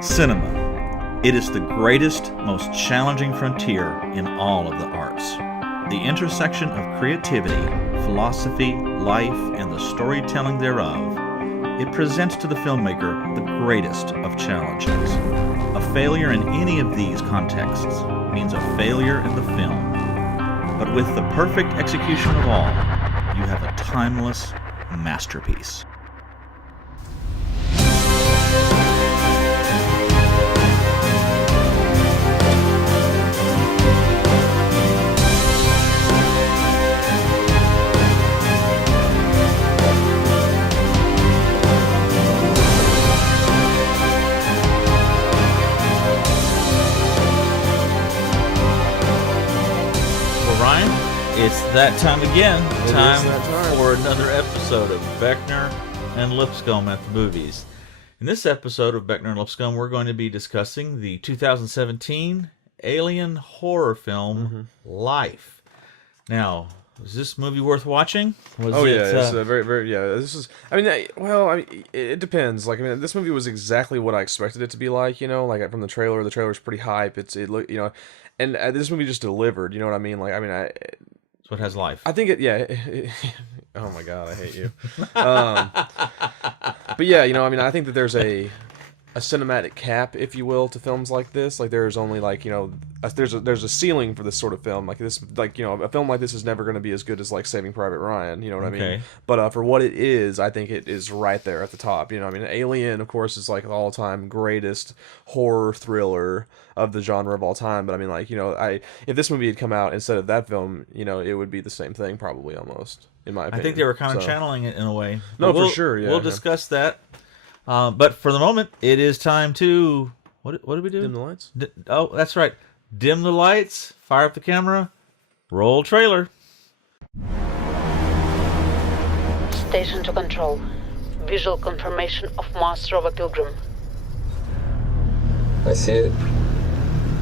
Cinema. It is the greatest, most challenging frontier in all of the arts. The intersection of creativity, philosophy, life, and the storytelling thereof, it presents to the filmmaker the greatest of challenges. A failure in any of these contexts means a failure in the film. But with the perfect execution of all, you have a timeless masterpiece. It's that time again. Time for another episode of Beckner and Lipscomb at the Movies. In this episode of Beckner and Lipscomb, we're going to be discussing the 2017 alien horror film, Life. Now, is this movie worth watching? It's very, very, This is, it depends. This movie was exactly what I expected it to be like. From the trailer. The trailer's pretty hype. And this movie just delivered. You know what I mean? So it has life. I think oh my god, I hate you. But yeah, I think that there's a cinematic cap, if you will, to films like this. There's only there's a ceiling for this sort of film. A film like this is never going to be as good as Saving Private Ryan. You know what I mean? But for what it is, I think it is right there at the top. Alien, of course, is the all-time greatest horror thriller of the genre of all time. But if this movie had come out instead of that film, it would be the same thing, probably, almost, in my opinion. I think they were kind of channeling it in a way. No, for sure. Yeah, we'll discuss that. But for the moment, it is time to... What do we do? Dim the lights? Oh, that's right. Dim the lights, fire up the camera, roll trailer. Station to control. Visual confirmation of mass rover pilgrim. I see it.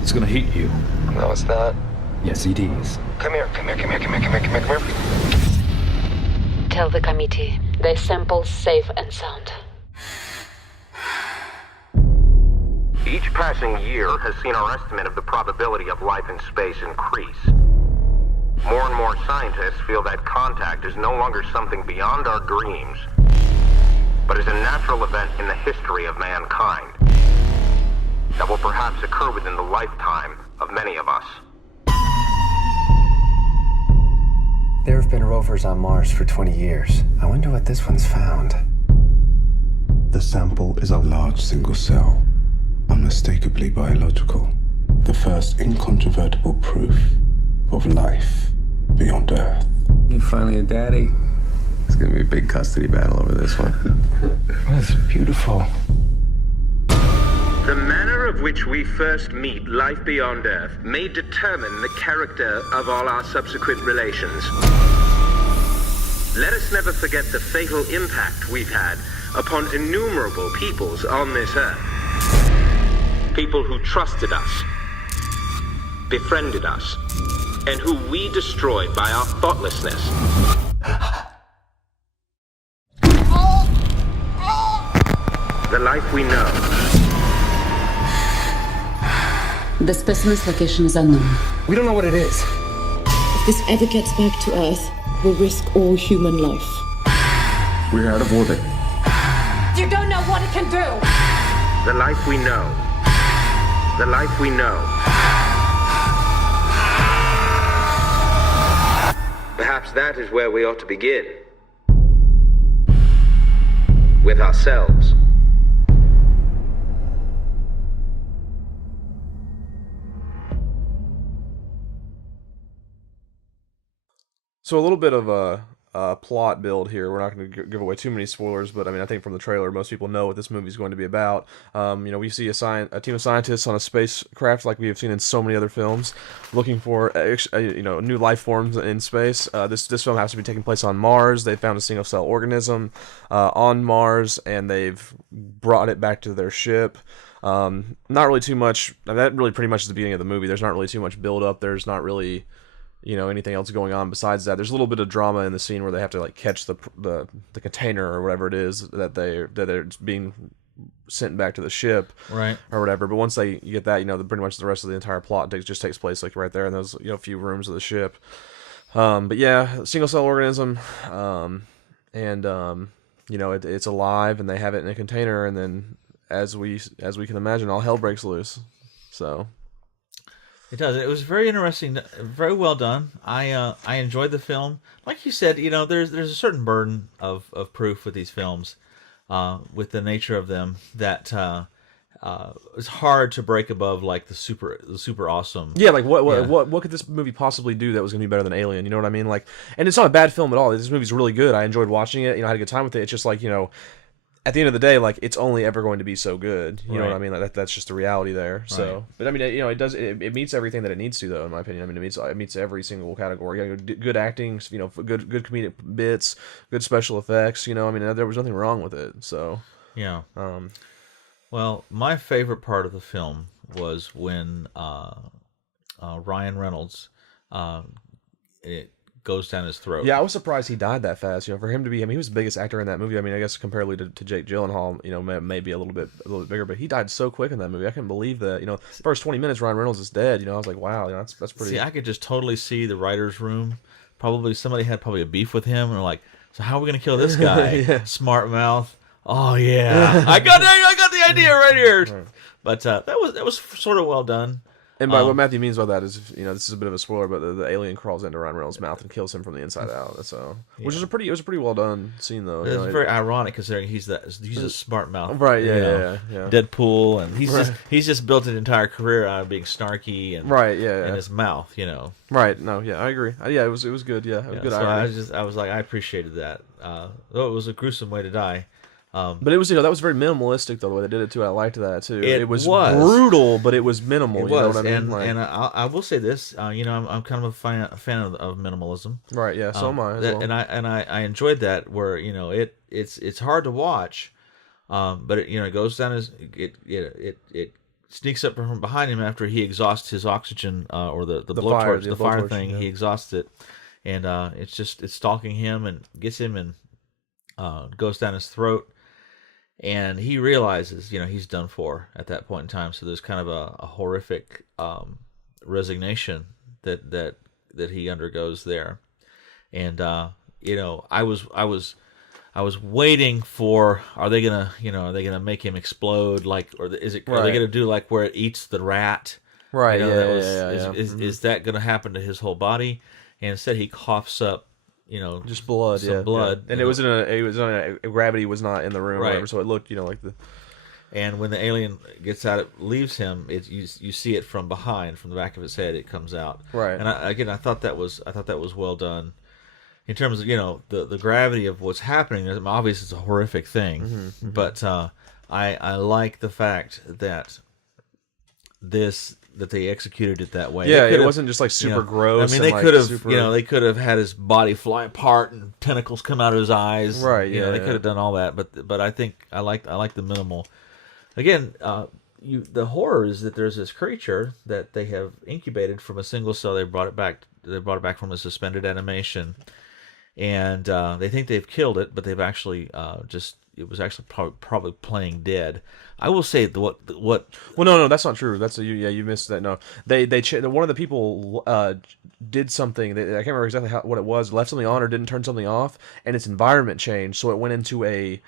It's gonna hit you. No, it's not. Yes, it is. Come here. Tell the committee their samples safe and sound. Each passing year has seen our estimate of the probability of life in space increase. More and more scientists feel that contact is no longer something beyond our dreams, but is a natural event in the history of mankind that will perhaps occur within the lifetime of many of us. There have been rovers on Mars for 20 years. I wonder what this one's found. The sample is a large single cell, unmistakably biological. The first incontrovertible proof of life beyond Earth. You finally a daddy? It's gonna be a big custody battle over this one. That's beautiful. The manner of which we first meet life beyond Earth may determine the character of all our subsequent relations. Let us never forget the fatal impact we've had upon innumerable peoples on this Earth. People who trusted us, befriended us, and who we destroyed by our thoughtlessness. The life we know. The specimen's location is unknown. We don't know what it is. If this ever gets back to Earth, we'll risk all human life. We're out of orbit. You don't know what it can do! The life we know. The life we know. Perhaps that is where we ought to begin. With ourselves. So a little bit of a plot build here. We're not going to give away too many spoilers, but I think from the trailer, most people know what this movie is going to be about. We see a team of scientists on a spacecraft, like we have seen in so many other films, looking for new life forms in space. This film has to be taking place on Mars. They found a single cell organism on Mars, and they've brought it back to their ship. Not really too much. That really pretty much is the beginning of the movie. There's not really too much build up. There's not really anything else going on besides that. There's a little bit of drama in the scene where they have to catch the container or whatever it is that they're being sent back to the ship, right, or whatever. But once you get that, pretty much the rest of the entire plot just takes place like right there in those few rooms of the ship. But yeah, single cell organism, and it's alive, and they have it in a container, and then as we can imagine, all hell breaks loose. So it does. It was very interesting, very well done. I enjoyed the film. Like you said, there's a certain burden of proof with these films, with the nature of them that it's hard to break above like the super awesome. Yeah, like what could this movie possibly do that was going to be better than Alien? You know what I mean? Like, and it's not a bad film at all. This movie's really good. I enjoyed watching it. I had a good time with it. It's just like at the end of the day, like it's only ever going to be so good. You know what I mean? Like that's just the reality there. So, right. But I mean, it meets everything that it needs to, though. In my opinion, I mean, it meets every single category. Good acting, good comedic bits, good special effects. I mean, there was nothing wrong with it. So yeah. Well, my favorite part of the film was when Ryan Reynolds it goes down his throat. Yeah, I was surprised he died that fast. For him to be, I mean, he was the biggest actor in that movie. I mean, I guess comparatively to Jake Gyllenhaal, maybe a little bit bigger, but he died so quick in that movie. I couldn't believe that. First 20 minutes, Ryan Reynolds is dead. I was like, wow, that's pretty. See, I could just totally see the writer's room. Probably somebody had a beef with him, and they're like, so how are we gonna kill this guy? Yeah. Smart mouth. Oh yeah, I got the idea right here. Right. But that was sort of well done. And by what Matthew means by that is, this is a bit of a spoiler, but the alien crawls into Ryan Reynolds' mouth and kills him from the inside out. So, which is it was a pretty well done scene, though. It's very ironic considering he's a smart mouth, right? Yeah. Deadpool, and he's just built an entire career out of being snarky and in his mouth, Right? No, yeah, I agree. Yeah, it was good. Yeah, it was good. So I was like, I appreciated that. Though it was a gruesome way to die. But it was, that was very minimalistic, though, the way they did it, too. I liked that, too. It was brutal, but it was minimal, you know what I mean? And I will say this, I'm kind of a fan of minimalism. Right, yeah, so am I, as well. And I enjoyed that, where, it's hard to watch, but it goes down it sneaks up from behind him after he exhausts his oxygen, or the blowtorch, the fire thing, he exhausts it, and it's stalking him and gets him and goes down his throat. And he realizes, he's done for at that point in time. So there's kind of a horrific resignation that he undergoes there. And I was waiting for, are they gonna make him explode, like, or are they gonna do like where it eats the rat? Right. Is that gonna happen to his whole body? And instead he coughs up, just blood, blood, and it was gravity was not in the room, right? Whatever, so it looked, like the. And when the alien gets out, it leaves him. You see it from behind, from the back of his head. It comes out, right? And I thought that was well done, in terms of the gravity of what's happening. Obviously, it's a horrific thing, mm-hmm. But I like the fact that that they executed it that way. Yeah, it wasn't just like super gross. I mean, they could have, they could have had his body fly apart and tentacles come out of his eyes. Right. They could have done all that, but I think I like the minimal. Again, the horror is that there's this creature that they have incubated from a single cell. They brought it back from a suspended animation, and they think they've killed it, but they've actually it was actually probably playing dead. I will say what. Well, no, that's not true. You missed that. No, they one of the people did something. I can't remember exactly what it was. Left something on or didn't turn something off, and its environment changed, so it went into a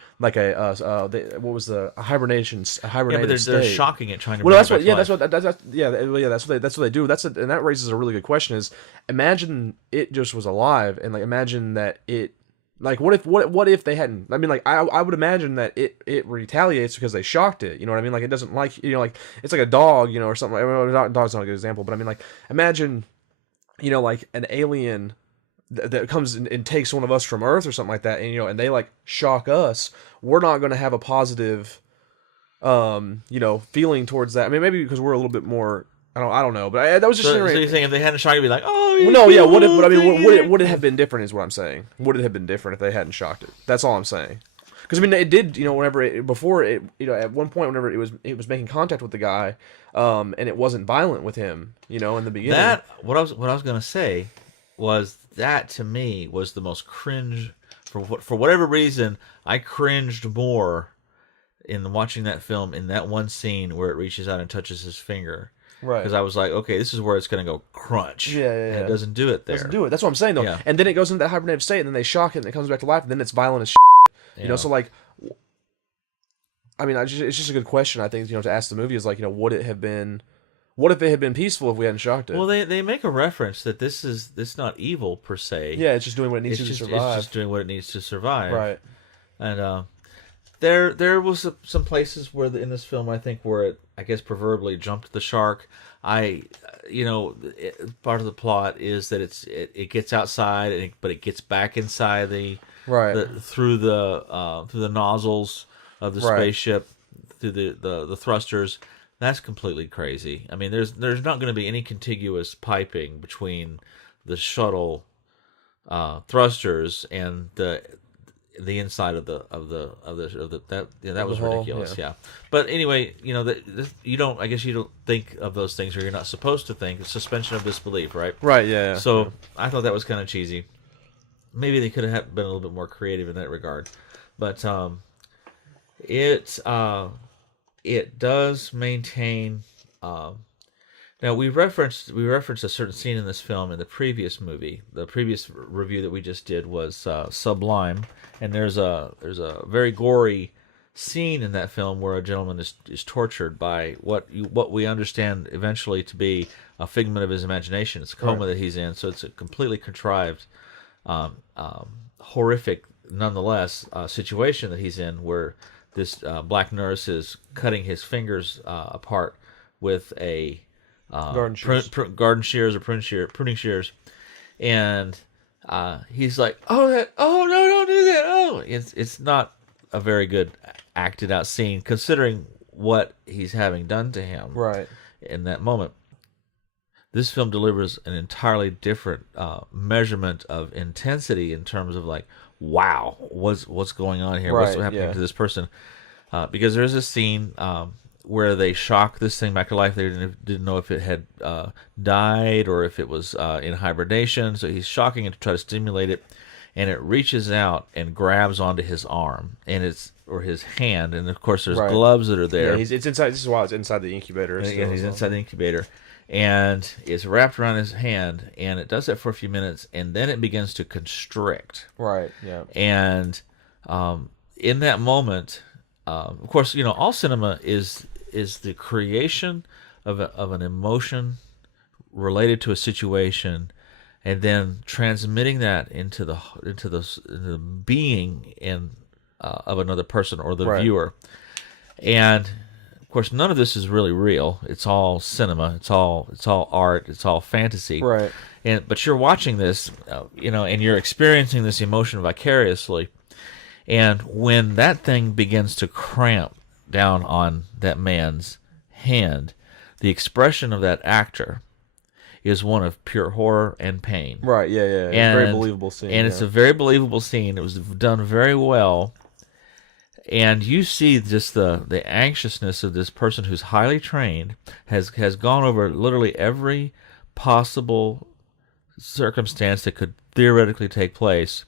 hibernation. But they're shocking it, trying to. Well, that's what. Yeah, that's what. That's what they do. And that raises a really good question. Is imagine it just was alive, and imagine that it. Like, what if they hadn't? I mean, I would imagine that it retaliates because they shocked it. You know what I mean? Like, it doesn't it's like a dog, or something. I mean, dog's not a good example, but I mean, imagine, like an alien that comes and takes one of us from Earth or something like that, and and they shock us. We're not going to have a positive, feeling towards that. I mean, maybe because we're a little bit more. I don't know, but that was just. So you're saying if they hadn't shocked, you'd be like, oh. No, yeah. Would it have been different? Is what I'm saying. Would it have been different if they hadn't shocked it? That's all I'm saying. Because I mean, it did. Whenever at one point, whenever it was making contact with the guy, and it wasn't violent with him. In the beginning. What I was gonna say was that to me was the most cringe for whatever reason. I cringed more in watching that film in that one scene where it reaches out and touches his finger. Right. Because I was like, okay, this is where it's going to go crunch. Yeah. And it doesn't do it there. Doesn't do it. That's what I'm saying, though. Yeah. And then it goes into that hibernative state, and then they shock it, and it comes back to life, and then it's violent as You know, so, like, I mean, it's just a good question, I think, to ask the movie is, like, would it have been... What if it had been peaceful if we hadn't shocked it? Well, they make a reference that it's not evil, per se. Yeah, it's just doing what it needs to survive. It's just doing what it needs to survive. Right. And there was some places where in this film, I think, where it, I guess, proverbially jumped the shark. Part of the plot is that it gets outside, but it gets back inside through the nozzles of the spaceship, through the thrusters. That's completely crazy. I mean, there's not going to be any contiguous piping between the shuttle thrusters and the inside of the that was ridiculous. Yeah. But anyway, you don't. I guess you don't think of those things, or you're not supposed to think. It's suspension of disbelief, right? Right. Yeah. So I thought that was kind of cheesy. Maybe they could have been a little bit more creative in that regard, but it does maintain. Now we referenced a certain scene in this film in the previous movie. The previous review that we just did was Sublime, and there's a very gory scene in that film where a gentleman is tortured by what we understand eventually to be a figment of his imagination. It's a coma that he's in, so it's a completely contrived, horrific, nonetheless, situation that he's in where this black nurse is cutting his fingers apart with a garden shears or pruning shears, and he's like, no, don't do that. Oh, it's not a very good acted out scene considering what he's having done to him in that moment. This film delivers an entirely different measurement of intensity in terms of like, wow, what's going on here? What's happening to this person? Because there's a scene where they shock this thing back to life. They didn't know if it had died or if it was in hibernation. So he's shocking it to try to stimulate it, and it reaches out and grabs onto his arm or his hand, and of course there's gloves that are there. Yeah, it's inside. This is why it's inside the incubator. Yeah, he's inside the incubator, and it's wrapped around his hand, and it does that for a few minutes, and then it begins to constrict. Right. Yeah. And in that moment, of course, all cinema is the creation of an emotion related to a situation, and then transmitting that into the being of another person or the viewer. And of course, none of this is really real. It's all cinema. It's all art. It's all fantasy. Right. But you're watching this, and you're experiencing this emotion vicariously. And when that thing begins to cramp down on that man's hand, the expression of that actor is one of pure horror and pain. Right, yeah. It's a very believable scene. And it's a very believable scene. It was done very well. And you see just the anxiousness of this person who's highly trained, has gone over literally every possible circumstance that could theoretically take place.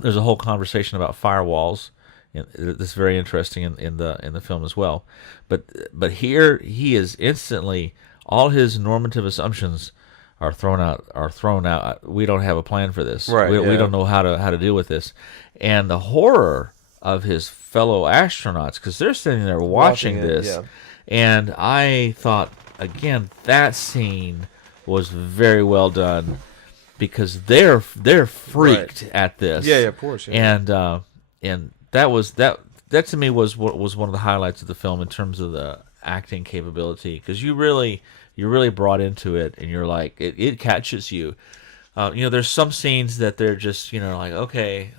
There's a whole conversation about firewalls, and that's very interesting in the film as well. But here he is instantly, all his normative assumptions are thrown out. We don't have a plan for this. Right. We don't know how to deal with this, and the horror of his fellow astronauts, because they're sitting there watching this, and I thought again that scene was very well done. Because they're freaked at this. Yeah, of course. Yeah. And that to me was one of the highlights of the film in terms of the acting capability, because you're really brought into it, and you're like it catches you. There's some scenes that they're just like, okay,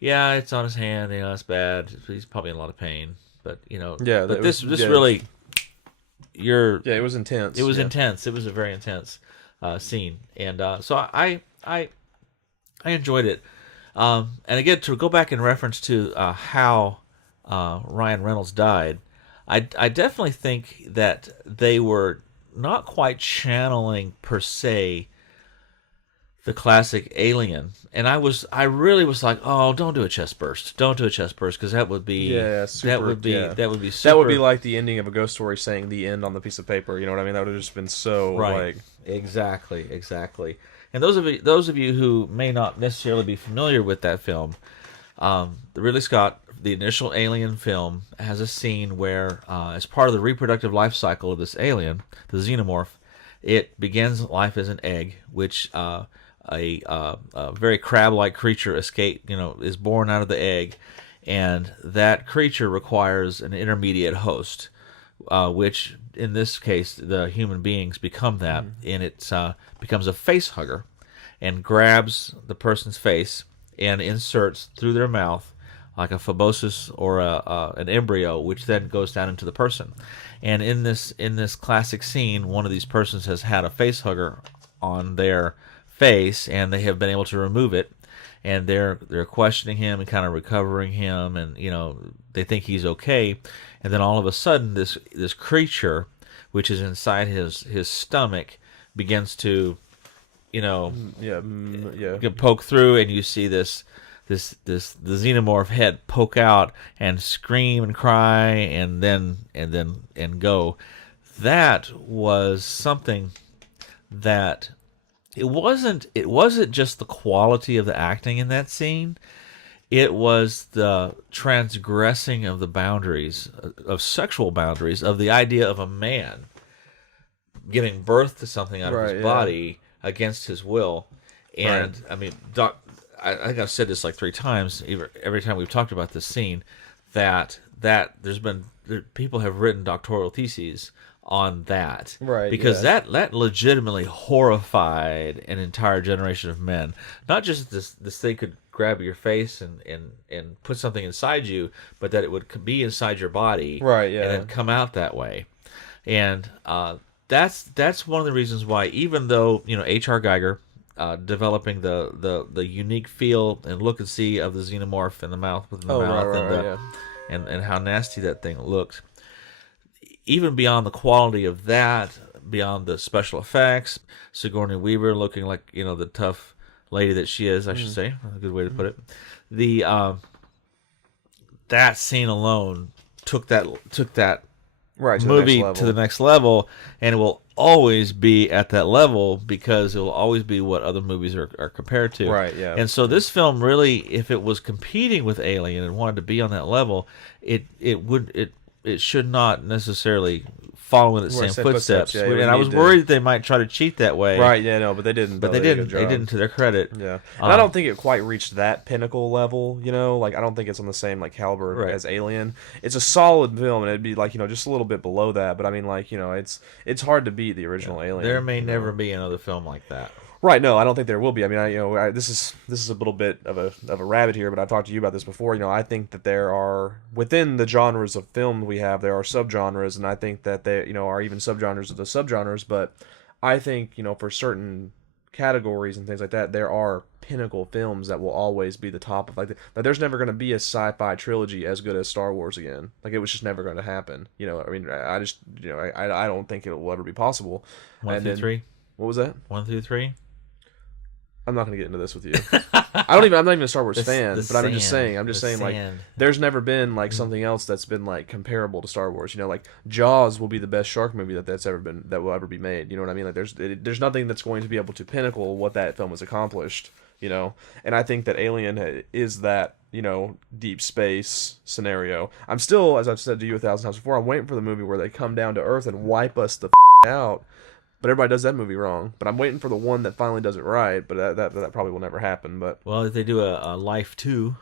it's on his hand, it's bad, he's probably in a lot of pain, but but this really, it was intense. It was intense. It was a very intense scene, and so I enjoyed it. And again, to go back in reference to how Ryan Reynolds died, I definitely think that they were not quite channeling per se the classic Alien, and I really was like, oh, don't do a chest burst, because that would be that would be super, that would be like the ending of a ghost story saying the end on the piece of paper. You know what I mean? That would have just been so right. like Exactly. And those of you who may not necessarily be familiar with that film, Ridley Scott, the initial Alien film, has a scene where, as part of the reproductive life cycle of this alien, the xenomorph, it begins life as an egg, which a very crab-like creature is born out of the egg, and that creature requires an intermediate host, which in this case the human beings become that, and it becomes a face hugger, and grabs the person's face and inserts through their mouth like a phimosis or an embryo, which then goes down into the person. And in this classic scene, one of these persons has had a face hugger on their face, and they have been able to remove it, and they're questioning him and kind of recovering him, and they think he's okay, and then all of a sudden this creature, which is inside his stomach, begins to poke through, and you see the xenomorph head poke out and scream and cry and go. That was something that it wasn't just the quality of the acting in that scene. It was the transgressing of the boundaries, of sexual boundaries, of the idea of a man giving birth to something out of his body against his will. And I mean, I think I've said this like 3 times every time we've talked about this scene, that people have written doctoral theses on that, because that legitimately horrified an entire generation of men. Not just this thing could grab your face and put something inside you, but that it would be inside your body, and then come out that way. And that's one of the reasons why, even though H.R. Geiger, developing the unique feel and look and see of the xenomorph in the mouth, and how nasty that thing looked, even beyond the quality of that, beyond the special effects, Sigourney Weaver looking like the tough lady that she is, I should say, a good way to put it. The that scene alone took that movie to the next level, and it will always be at that level, because it will always be what other movies are compared to. And so this film really, if it was competing with Alien and wanted to be on that level, it should not necessarily follow in its same footsteps. And I was worried that they might try to cheat that way. But they didn't. But they didn't. They didn't, to their credit. And I don't think it quite reached that pinnacle level. Like, I don't think it's on the same caliber as Alien. It's a solid film, and it'd be just a little bit below that. But I mean, it's hard to beat the original Alien. There may never be another film like that. Right, no, I don't think there will be. I mean, this is a little bit of a rabbit here, but I've talked to you about this before. I think that there are, within the genres of film we have, there are subgenres, and I think that they are even subgenres of the subgenres. But I think for certain categories and things like that, there are pinnacle films that will always be the top of there's never going to be a sci-fi trilogy as good as Star Wars again. It was just never going to happen. I mean, I just I don't think it will ever be possible. 1 through 3. What was that? 1 through 3. I'm not going to get into this with you. I'm not even a Star Wars fan, but I'm just saying, there's never been something else that's been comparable to Star Wars. Jaws will be the best shark movie that will ever be made. You know what I mean? There's nothing that's going to be able to pinnacle what that film has accomplished. And I think that Alien is that deep space scenario. I'm still, as I've said to you 1,000 times before, I'm waiting for the movie where they come down to Earth and wipe us the out. But everybody does that movie wrong. But I'm waiting for the one that finally does it right. But that probably will never happen. But if they do a Life 2.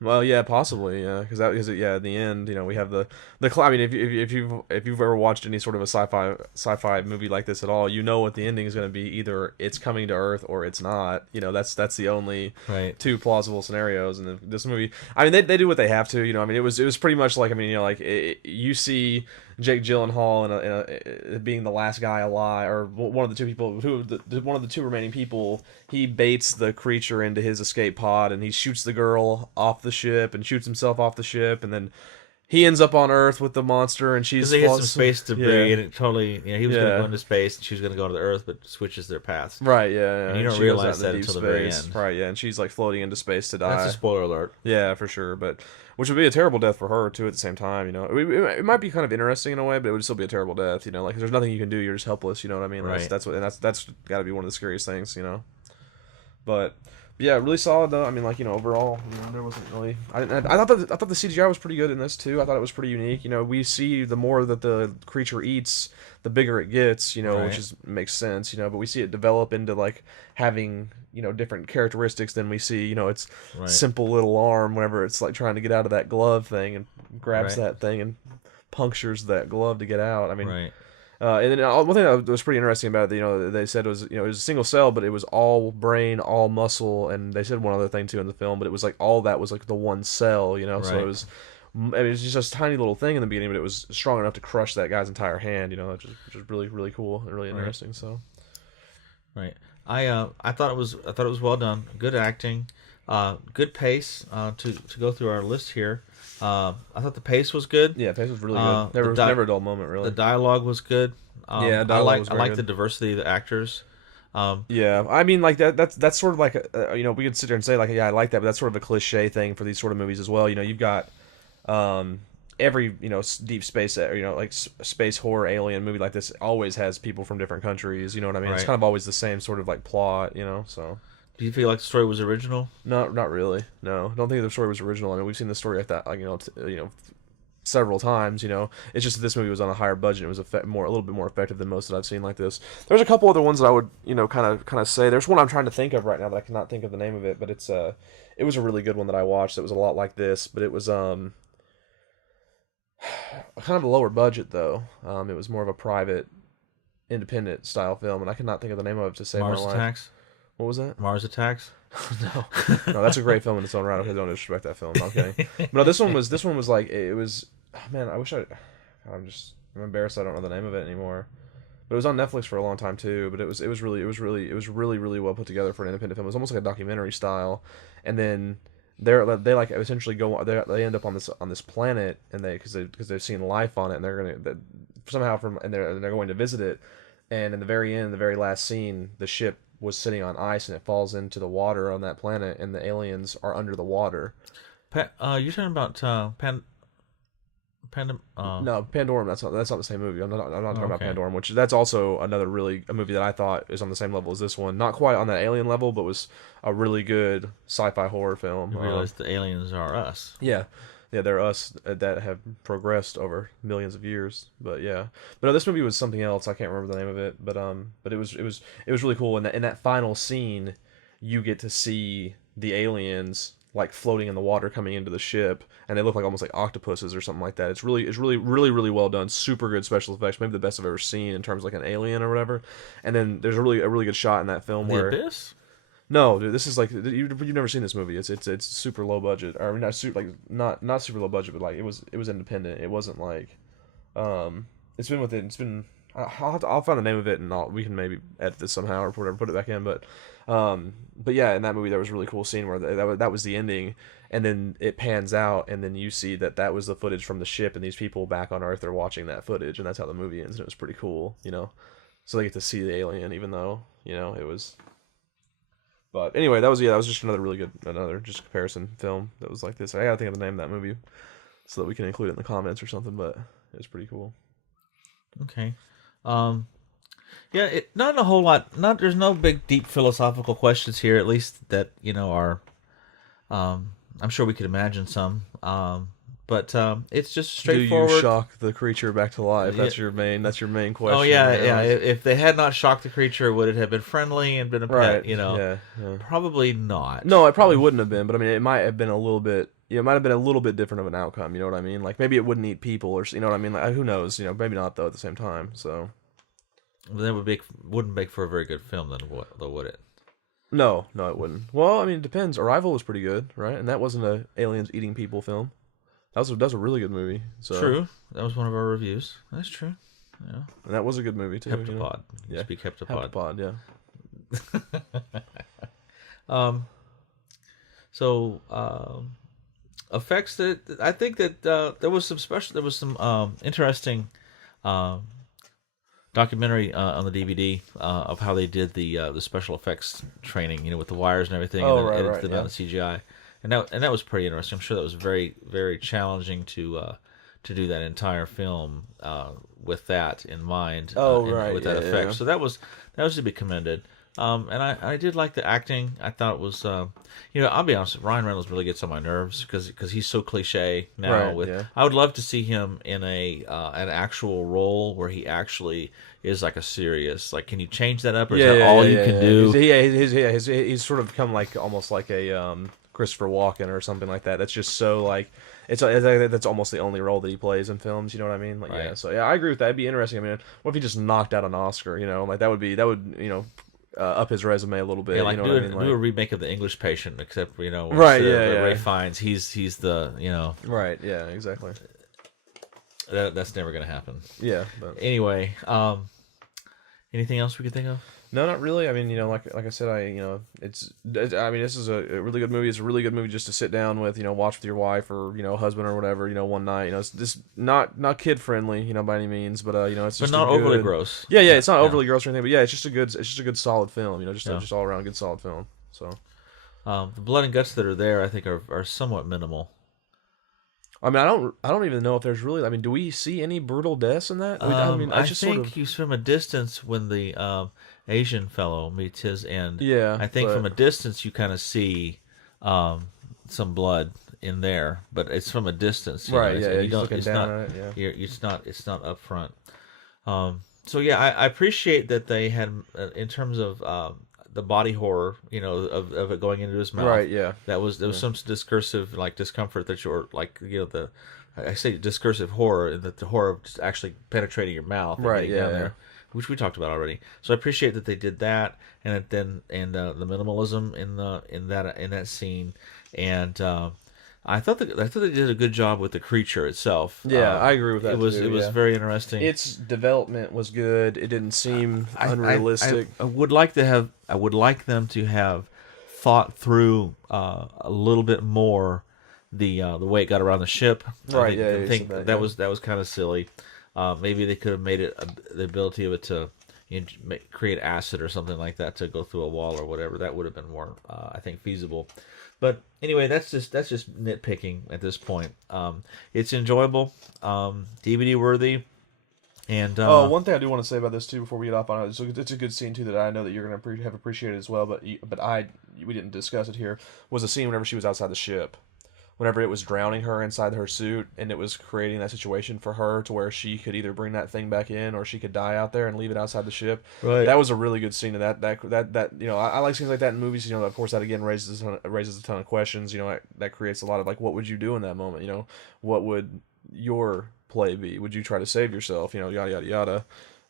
Well, yeah, possibly, yeah, because at the end, we have the. I mean, if you've ever watched any sort of a sci-fi movie like this at all, what the ending is going to be. Either it's coming to Earth or it's not. That's the only two plausible scenarios. And this movie, I mean, they do what they have to. I mean, it was pretty much you see Jake Gyllenhaal being the last guy alive, or one of the two people one of the two remaining people. He baits the creature into his escape pod, and he shoots the girl off the ship and shoots himself off the ship, and then he ends up on Earth with the monster, and she's because they hit some space debris, and it totally, he was going to Yeah. go into space, and she was going to go to the Earth, but switches their paths. Right, yeah. And you don't she goes out realize into that deep until the very space. end. Right, yeah, and she's like floating into space to die. That's a spoiler alert. Yeah, for sure, but which would be a terrible death for her too. At the same time, it might be kind of interesting in a way, but it would still be a terrible death. Like there's nothing you can do. You're just helpless. You know what I mean? Right. That's got to be one of the scariest things. But yeah, really solid though. I mean, overall, there wasn't really. I thought the CGI was pretty good in this too. I thought it was pretty unique. We see the more that the creature eats, the bigger it gets. Right. Which makes sense. But we see it develop into like having different characteristics than we see. It's Right. simple little arm whenever it's like trying to get out of that glove thing and grabs Right. that thing and punctures that glove to get out. I mean, Right. and then one thing that was pretty interesting about it, they said was, it was a single cell, but it was all brain, all muscle, and they said one other thing too in the film, but it was like all that was like the one cell, so Right. it was. It was just a tiny little thing in the beginning, but it was strong enough to crush that guy's entire hand, which is really, really cool and really interesting. So, Right. I thought it was well done. Good acting, good pace. To go through our list here, I thought the pace was good. yeah, pace was really good. There was never a dull moment, really. The dialogue was good. Yeah, dialogue was I very like good. the diversity of the actors. Yeah, I mean, like that's sort of like we could sit there and say like, yeah, I like that, but that's sort of a cliche thing for these sort of movies as well. You've got every deep space like space horror alien movie like this always has people from different countries. You know what I mean? It's Right. kind of always the same sort of like plot. So Do you feel like the story was original? not really. No, I don't think the story was original. I mean, we've seen the story like that, several times. It's just that this movie was on a higher budget. It was a little bit more effective than most that I've seen like this. There's a couple other ones that I would kind of say. There's one I'm trying to think of right now that I cannot think of the name of it, but it was a really good one that I watched. That was a lot like this, but it was kind of a lower budget though. It was more of a private, independent style film, and I cannot think of the name of it to save Mars my life. Attacks. What was that? Mars Attacks. No, that's a great film in its own right. Okay, don't disrespect that film. No, I'm kidding. But no, this one was like it was. Oh, man, I'm embarrassed. I don't know the name of it anymore. But it was on Netflix for a long time too. But it was really well put together for an independent film. It was almost like a documentary style, and then they like essentially they end up on this planet, and because they've seen life on it, and they're going to visit it, and in the very end, the very last scene, the ship was sitting on ice and it falls into the water on that planet, and the aliens are under the water. You're talking about No, Pandorum. That's not the same movie. I'm not talking about Okay. Pandorum, which that's also a movie that I thought is on the same level as this one. Not quite on that alien level, but was a really good sci-fi horror film. You realize the aliens are us. Yeah, they're us that have progressed over millions of years. But no, this movie was something else. I can't remember the name of it, but it was really cool. In that final scene, you get to see the aliens like floating in the water coming into the ship, and they look like almost like octopuses or something like that. It's really well done. Super good special effects, maybe the best I've ever seen in terms of like an alien or whatever. And then there's a really good shot in that film The where Abyss. no, dude, this is like you've never seen this movie. It's super low budget, or not super low budget, but like it was independent. It wasn't like it's been I'll find the name of it, and we can maybe edit this somehow or whatever, put it back in. But yeah, in that movie there was a really cool scene where that was the ending, and then it pans out, and then you see that was the footage from the ship, and these people back on Earth are watching that footage, and that's how the movie ends, and it was pretty cool, So they get to see the alien, even though it was. But anyway, that was just another just comparison film that was like this. I gotta think of the name of that movie so that we can include it in the comments or something. But it was pretty cool. Okay. Yeah, not a whole lot. There's no big, deep philosophical questions here. At least that are. I'm sure we could imagine some. But it's just straightforward. Do you shock the creature back to life? That's your main question. Oh yeah. If they had not shocked the creature, would it have been friendly and been a pet? Right. Yeah. Probably not. No, it probably wouldn't have been. But I mean, it might have been a little bit. It might have been a little bit different of an outcome. You know what I mean? Like maybe it wouldn't eat people, or you know what I mean? Like who knows? Maybe not though. At the same time, so. That wouldn't make for a very good film, then, though, would it? No, it wouldn't. Well, I mean, it depends. Arrival was pretty good, right? And that wasn't a aliens eating people film. That was a really good movie. So. True. That was one of our reviews. That's true. Yeah. And that was a good movie too. Heptapod. Yeah. Speak heptapod. Heptapod, yeah. So, effects that I think that there was some interesting documentary on the DVD of how they did the special effects training, with the wires and everything, and then edited them out in CGI, and that was pretty interesting. I'm sure that was very, very challenging to do that entire film with that in mind. With that effect. Yeah. So that was to be commended. And I did like the acting. I thought it was, I'll be honest, Ryan Reynolds really gets on my nerves because he's so cliche now. I would love to see him in an actual role where he actually is like a serious. Like, can you change that up, or is that all you can do? He's sort of become like almost like a Christopher Walken or something like that. That's just so like. That's almost the only role that he plays in films. You know what I mean? Like, right. So I agree with that. It'd be interesting. I mean, what if he just knocked out an Oscar? Like that would up his resume a little bit. Yeah, like, you know what I mean? Do a remake of The English Patient, except Ray Fiennes, he's the right. Yeah, exactly. That's never gonna happen. Yeah. But anyway, anything else we could think of? No, not really. I mean, like I said, this is a really good movie. It's a really good movie just to sit down with, watch with your wife or, husband or whatever, one night. It's just not kid friendly, by any means, but it's just not overly gross. Yeah, it's not overly gross or anything, but yeah, it's just a good solid film, just all around good solid film. So, the blood and guts that are there, I think, are somewhat minimal. I mean, I don't even know if there's really. I mean, do we see any brutal deaths in that? I think you from a distance when the Asian fellow meets his end. Yeah, I think from a distance you kind of see some blood in there, but it's from a distance, right? Yeah, you don't. It's down at it, yeah. It's not up front. So yeah, I appreciate that they had in terms of the body horror, of it going into his mouth. Right. Yeah. There was some discursive discomfort that you're I say discursive horror, and that the horror of just actually penetrating your mouth. Right. Yeah. Down there, which we talked about already. So I appreciate that they did that, and the minimalism in that scene, and I thought they did a good job with the creature itself. Yeah, I agree with that. It was very interesting. Its development was good. It didn't seem unrealistic. I would like them to have thought through a little bit more the way it got around the ship. Right. I think that was kind of silly. Maybe they could have made it the ability of it to create acid or something like that to go through a wall or whatever. That would have been more, I think, feasible. But anyway, that's just nitpicking at this point. It's enjoyable, DVD worthy, and one thing I do want to say about this too before we get off on it, it's a good scene too that I know that you're going to have appreciated as well. But we didn't discuss it here. Was a scene whenever she was outside the ship. Whenever it was drowning her inside her suit, and it was creating that situation for her to where she could either bring that thing back in or she could die out there and leave it outside the ship. Right. That was a really good scene, and that I like scenes like that in movies. Of course, that again raises a ton of questions. That creates a lot of what would you do in that moment? What would your play be? Would you try to save yourself? Yada yada yada.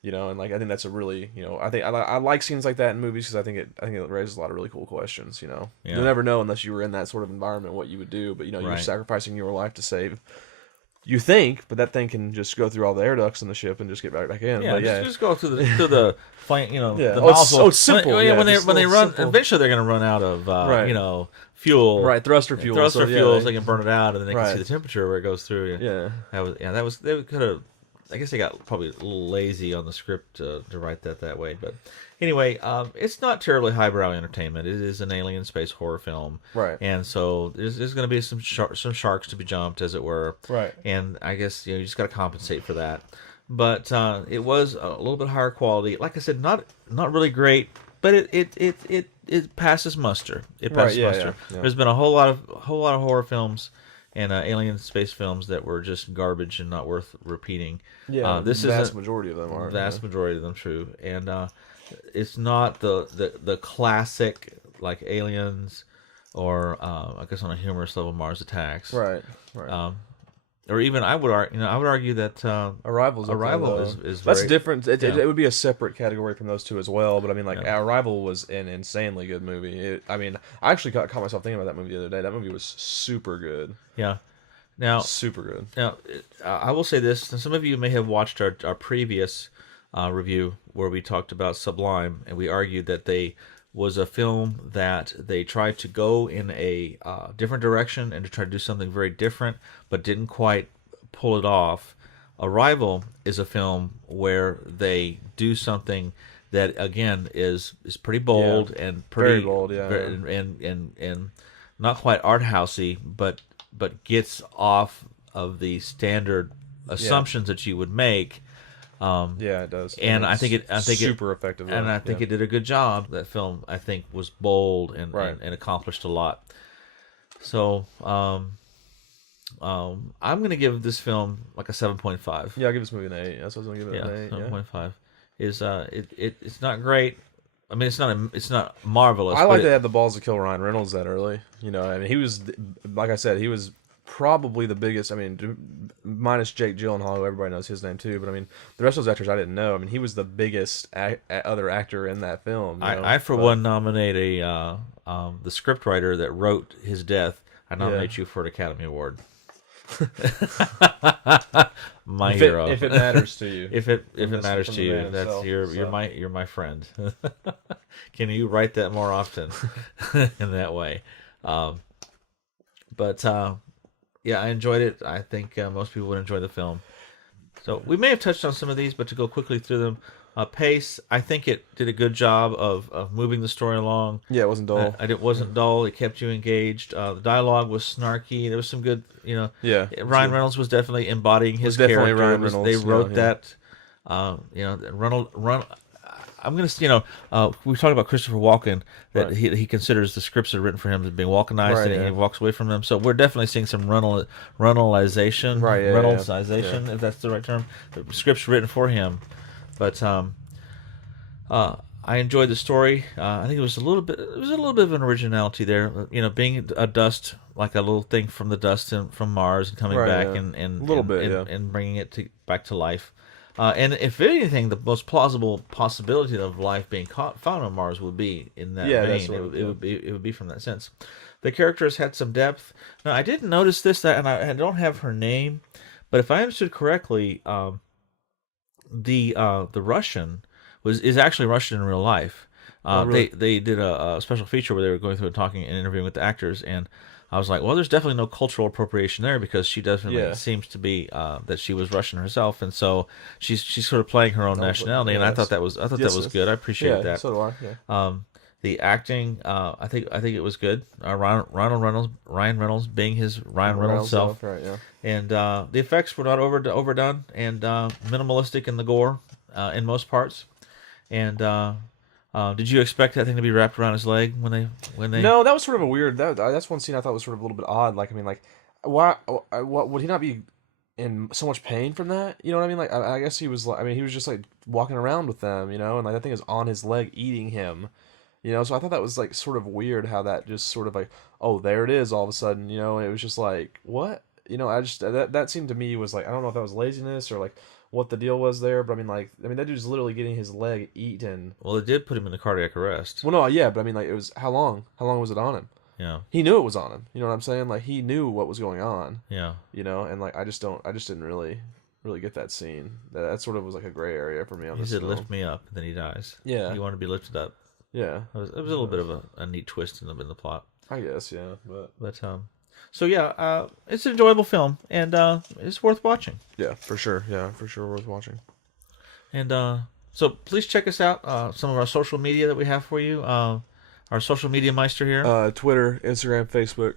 And I think that's a really, I like scenes like that in movies because I think it raises a lot of really cool questions. You'll never know unless you were in that sort of environment what you would do. But you're sacrificing your life to save. You think, but that thing can just go through all the air ducts in the ship and just get back in. Yeah, just go through the plane. Yeah. The nozzle. It's simple. When they run, simple. Eventually they're going to run out of fuel. Right, thruster fuel. Thruster fuel, so they can burn it out, and then they can see the temperature where it goes through. Yeah. They could have. I guess they got probably a little lazy on the script to write that way. But anyway, it's not terribly highbrow entertainment. It is an alien space horror film. Right. And so there's going to be some sharks to be jumped, as it were. Right. And I guess you just got to compensate for that. But it was a little bit higher quality. Like I said, not really great, but it passes muster. It passes muster. Yeah. There's been a whole lot of horror films and alien space films that were just garbage and not worth repeating. Yeah, this vast majority of them are. Majority of them, true. And it's not the classic like Aliens or I guess on a humorous level Mars Attacks. Right. Or even I would argue that Arrival is that's very, different. It would be a separate category from those two as well. But I mean, Arrival was an insanely good movie. I actually caught myself thinking about that movie the other day. That movie was super good. Yeah. Now, super good. Now, I will say this. Some of you may have watched our previous review where we talked about Sublime, and we argued that they was a film that they tried to go in a different direction and to try to do something very different, but didn't quite pull it off. Arrival is a film where they do something that again is pretty bold and pretty very bold, and not quite art housey, but gets off of the standard assumptions that you would make. It does, and I think it super effective, and I think it did a good job. That film, I think, was bold and accomplished a lot. So, I'm going to give this film like a 7.5. Yeah, I'll give this movie an 8. That's what I was going to give it an 8. 7.5 is it's not great. I mean, it's not marvelous. I like they had the balls to kill Ryan Reynolds that early. You know, I mean, he was, like I said, he was probably the biggest. I mean, minus Jake Gyllenhaal, who everybody knows his name too. But I mean, the rest of those actors I didn't know. I mean, he was the biggest other actor in that film. I for one nominate the scriptwriter that wrote his death. I nominate you for an Academy Award. My hero. If it matters to you. if it matters to you, that's himself, you're my friend. Can you write that more often in that way? But I enjoyed it. I think most people would enjoy the film. So we may have touched on some of these, but to go quickly through them. Pace, I think it did a good job of moving the story along. Yeah, it wasn't dull. It wasn't dull. It kept you engaged. The dialogue was snarky. There was some good, Yeah. Ryan Reynolds was definitely embodying his character. Ryan Reynolds. They wrote that. I'm gonna, we talked about Christopher Walken, that he considers the scripts that are written for him as being Walkenized, and he walks away from them. So we're definitely seeing some Reynoldsization, Reynoldsization, if that's the right term. The scripts written for him, but I enjoyed the story. I think it was a little bit of an originality there. Being a dust, like a little thing from the dust from Mars and coming back and a little bit, and bringing it back to life. And if anything, the most plausible possibility of life being found on Mars would be in that vein. It would be from that sense. The characters had some depth. Now, I didn't notice this, and I don't have her name, but if I understood correctly, the Russian is actually Russian in real life. Really? They did a special feature where they were going through and talking and interviewing with the actors, and I was like, well, there's definitely no cultural appropriation there, because she definitely seems to be that she was Russian herself, and so she's sort of playing her own nationality, and I thought that was good. I appreciated that. So do I. Yeah. The acting, I think it was good. Ryan Reynolds being his Ryan Reynolds self, right? Yeah. And the effects were not overdone and minimalistic in the gore in most parts. And did you expect that thing to be wrapped around his leg when they? No, that was sort of a weird. That's one scene I thought was sort of a little bit odd. Like, I mean, like, why would he not be in so much pain from that? You know what I mean? Like, I guess he was. Like, I mean, he was just like walking around with them, and like that thing is on his leg eating him. So I thought that was like sort of weird how that just sort of like, oh, there it is all of a sudden, and it was just like, what? I just that seemed to me was like, I don't know if that was laziness or like what the deal was there, but I mean that dude's literally getting his leg eaten. Well, it did put him in the cardiac arrest. Well, no, yeah, but I mean, like, it was how long was it on him? Yeah, he knew it was on him. You know what I'm saying? Like, he knew what was going on. Yeah, and like I just didn't really get that scene. That sort of was like a gray area for me on this. He said, "Lift me up," and then he dies. Yeah, he wanted to be lifted up. Yeah, it was a little bit of a neat twist in the plot, I guess. Yeah, but so yeah, it's an enjoyable film, and it's worth watching. Yeah, for sure. Yeah, for sure, worth watching. And so please check us out. Some of our social media that we have for you. Our social media meister here. Twitter, Instagram, Facebook.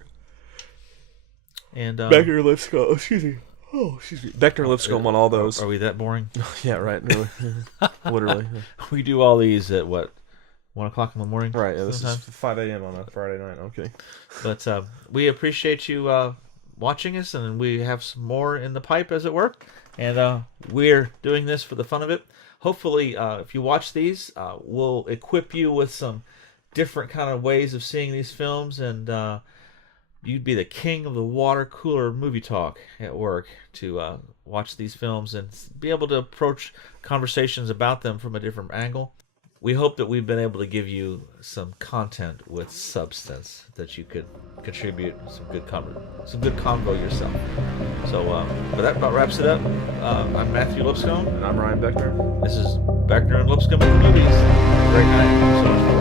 And Beckner and Lipscomb. Excuse me. Oh, excuse me. Beckner and Lipscomb on all those. Are we that boring? Yeah, right. Really. Literally. We do all these at what? 1 o'clock in the morning? Right, yeah, this is 5 a.m. on a Friday night. Okay. But we appreciate you watching us, and we have some more in the pipe, as it were. And we're doing this for the fun of it. Hopefully, if you watch these, we'll equip you with some different kind of ways of seeing these films, and you'd be the king of the water cooler movie talk at work to watch these films and be able to approach conversations about them from a different angle. We hope that we've been able to give you some content with substance that you could contribute some good convo yourself. So, but that about wraps it up. I'm Matthew Lipscomb. And I'm Ryan Beckner. This is Beckner and Lipscomb in the movies. Great night. So much fun.